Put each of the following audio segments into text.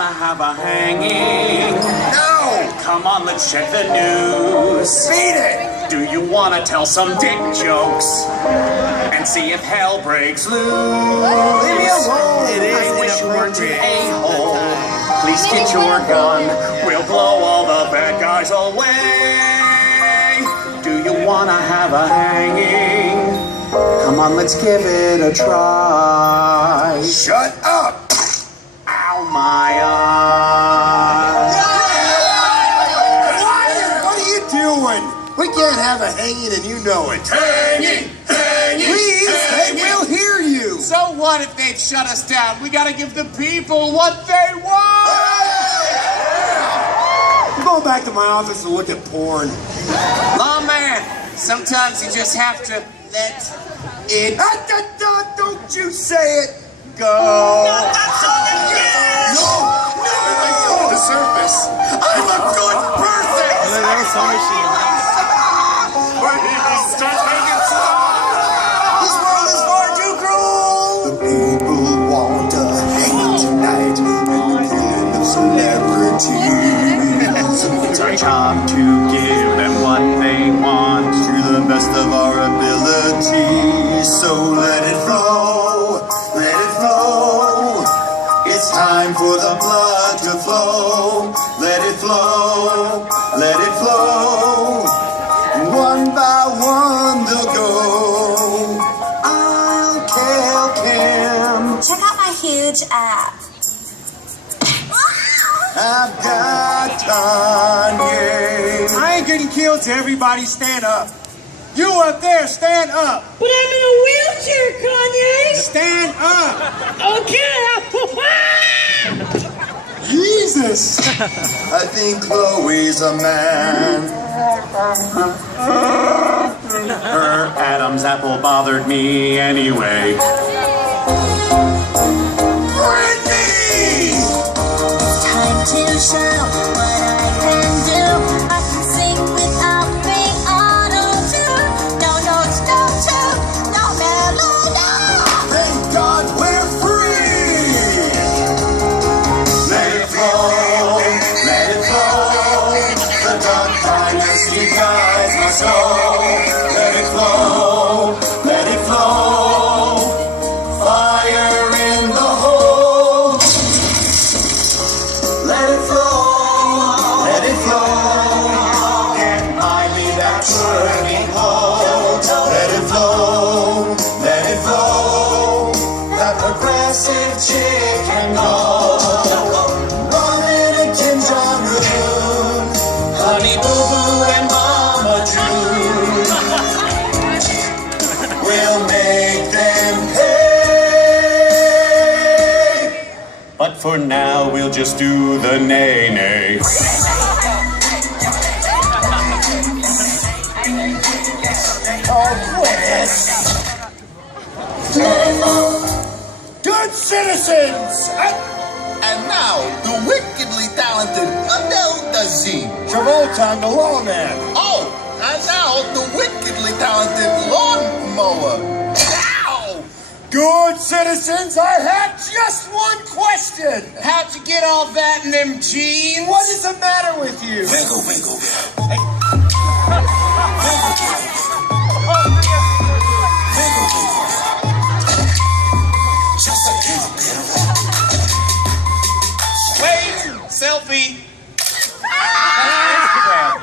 Have a hanging? No! Come on, let's check the news. Beat it! Do you want to tell some dick jokes and see if hell breaks loose? Leave me alone! It is I wish you weren't an a-hole. Please get your gun. We'll blow all the bad guys away. Do you want to have a hanging? Come on, let's give it a try. Shut up! My eyes. What are you doing? We can't have a hanging and you know it. Hanging! Hanging! Please, they will hear you. So what if they've shut us down? We gotta give the people what they want! I'm going back to my office to look at porn. Lawman, sometimes you just have to let it... Don't you say it! Go! No, that's all it is! No! The surface. I'm a good person! Start making This world is far too cruel! The people want to hang tonight and the killing of celebrities. It's our job to give them what they want To the best of our ability. So let it flow, let it flow. It's time for the blood to flow. Let it flow, let it flow. One by one they'll go. I'll kill Kim. Check out my huge app. I've got Kanye. I ain't getting killed till everybody stand up. You up there, stand up. But I'm in a wheelchair, Kanye. Stand up. Okay. Jesus. I think Chloe's a man. Her Adam's apple bothered me anyway. Britney! Time to show what I can do. I can sing without being auto-tuned. No notes, no tune, no melody. Thank God we're free! Let it flow, let it flow. The dark dynasty guides my soul. Let it flow, let it flow. Fire in the hole. Let it flow, let it flow. Can't buy me that burning hole. Let it flow, let it flow. That progressive chick and roll. Robin and Kim Jong-un, Honey Boo Boo and Mama June. We'll make them pay. But for now, we'll just do the nay-nay. Good citizens! And now, the wickedly talented Adele Dazeem. Travolta, the lawman. Oh, and now, the wickedly talented lawnmower. Ow! Good citizens, I have just one question. How'd you get all that in them jeans? What is the matter with you? Wiggle, wiggle, just a little bit. Wait! Selfie! Instagram.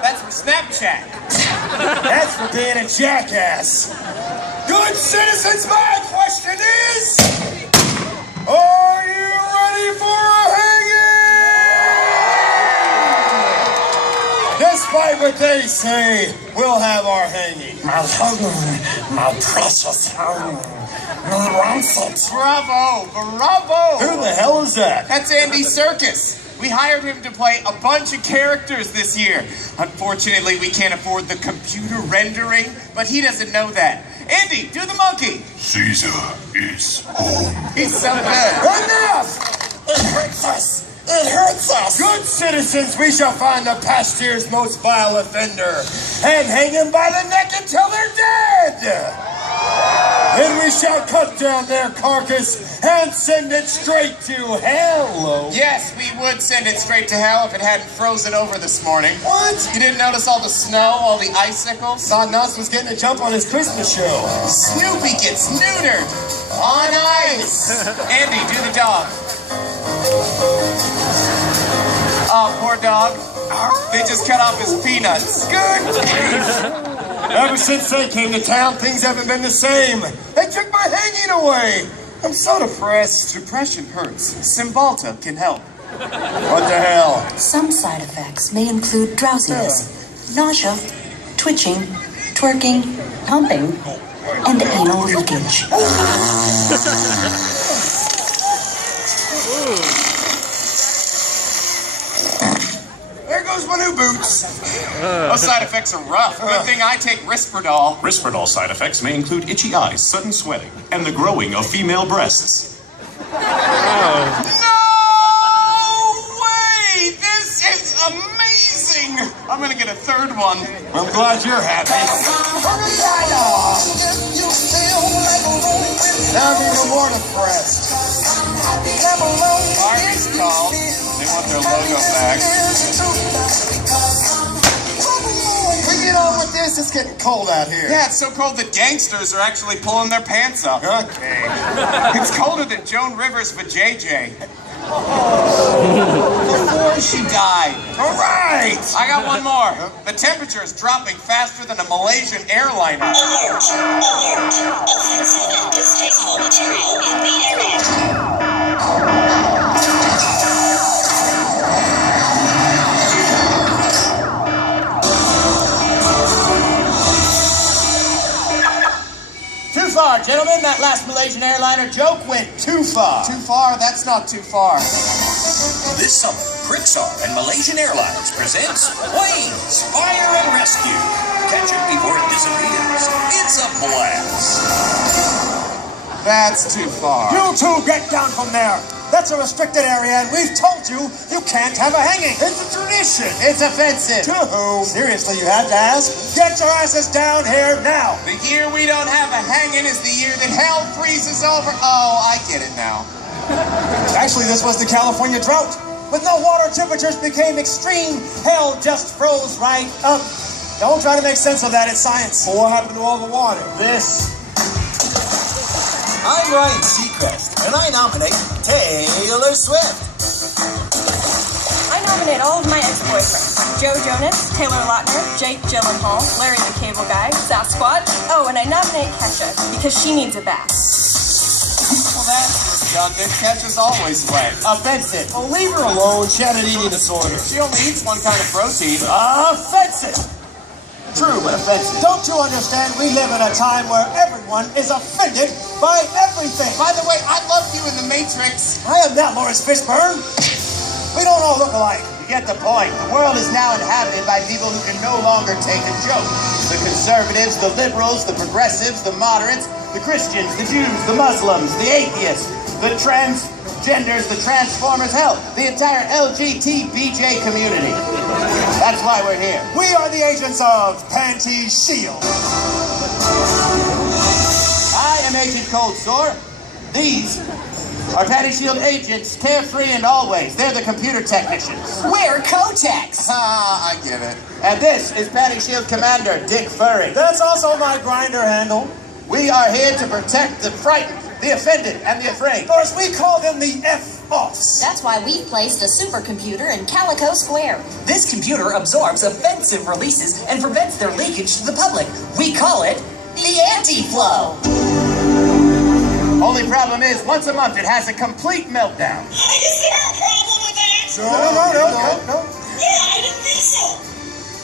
That's for Snapchat. That's for being a jackass. Good citizens, my question is, are you ready for a hanging? This fight Whatever they say, we'll have our hanging. My precious home. Me wants it. Bravo! Bravo! Who the hell is that? That's Andy Serkis. We hired him to play a bunch of characters this year. Unfortunately, we can't afford the computer rendering, but he doesn't know that. Andy, do the monkey. Caesar is home. He's so good. Enough! It hurts us. It hurts us. Good citizens, we shall find the past year's most vile offender and hang him by the neck until they're dead. Then we shall cut down their carcass and send it straight to hell. Yes, we would send it straight to hell if it hadn't frozen over this morning. What? You didn't notice all the snow, all the icicles? Thought Nuss was getting a jump on his Christmas show. Snoopy gets neutered on ice. Andy, do the dog. Oh, poor dog. They just cut off his peanuts. Good. Ever since they came to town, things haven't been the same. They took my hanging away. I'm so depressed. Depression hurts. Cymbalta can help. What the hell? Some side effects may include drowsiness, nausea, twitching, twerking, pumping, and anal leakage. There goes my new boots. Those side effects are rough. Good thing I take Risperdal. Risperdal side effects may include itchy eyes, sudden sweating, and the growing of female breasts. No way! This is amazing! I'm gonna get a third one. I'm glad you're happy. Now I'm even more depressed. Army's called. They want their logo back. We get on with this. It's getting cold out here. Yeah, it's so cold that gangsters are actually pulling their pants up. Okay. It's colder than Joan Rivers for JJ. Before she died. All right. I got one more. The temperature is dropping faster than a Malaysian airliner. Alert! Alert! Offensive distasteful material in the area. Too far, gentlemen. That last Malaysian airliner joke went too far. Too far? That's not too far. This summer, Prixar and Malaysian Airlines presents Planes, Fire and Rescue. Catch it before it disappears. It's a blast. That's too far. You two get down from there. That's a restricted area, and we've told you you can't have a hanging. It's a tradition. It's offensive. To whom? Seriously, you have to ask? Get your asses down here now. The year we don't have a hanging is the year that hell freezes over. Oh, I get it now. Actually, this was the California drought. With no water, temperatures became extreme. Hell just froze right up. Don't try to make sense of that. It's science. Well, what happened to all the water? This. I'm Ryan Seacrest, and I nominate Taylor Swift. I nominate all of my ex-boyfriends. Joe Jonas, Taylor Lautner, Jake Gyllenhaal, Larry the Cable Guy, Sasquatch. Oh, and I nominate Kesha, because she needs a bath. Well, that's redundant. Ketcha's always wet. Offensive. Oh, leave her alone. She had an eating disorder. She only eats one kind of protein. Offensive. True, but offensive. Don't you understand? We live in a time where everyone is offended by everything. By the way, I love you in The Matrix. I am not Lawrence Fishburne. We don't all look alike. You get the point. The world is now inhabited by people who can no longer take a joke. The conservatives, the liberals, the progressives, the moderates, the Christians, the Jews, the Muslims, the atheists, the transgenders, the transformers, hell, the entire LGBTBJ community. That's why we're here. We are the agents of Panty Shield. I am Agent Cold Sore. These are Patty Shield agents, carefree and always. They're the computer technicians. We're Kotex! Ah, I get it. And this is Patty Shield Commander Dick Furry. That's also my grinder handle. We are here to protect the frightened, the offended, and the afraid. Of course, we call them the F-offs. That's why we've placed a supercomputer in Calico Square. This computer absorbs offensive releases and prevents their leakage to the public. We call it the anti-flow. Only problem is, once a month it has a complete meltdown. Is there a problem with that? No. Yeah, I didn't think so.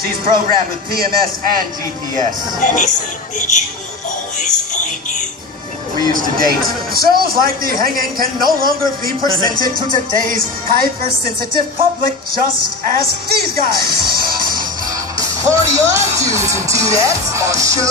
She's programmed with PMS and GPS. Any son of a bitch will always find you. We used to date. Shows like The Hanging can no longer be presented to today's hypersensitive public. Just ask these guys. Party on, dudes and dudettes, on show.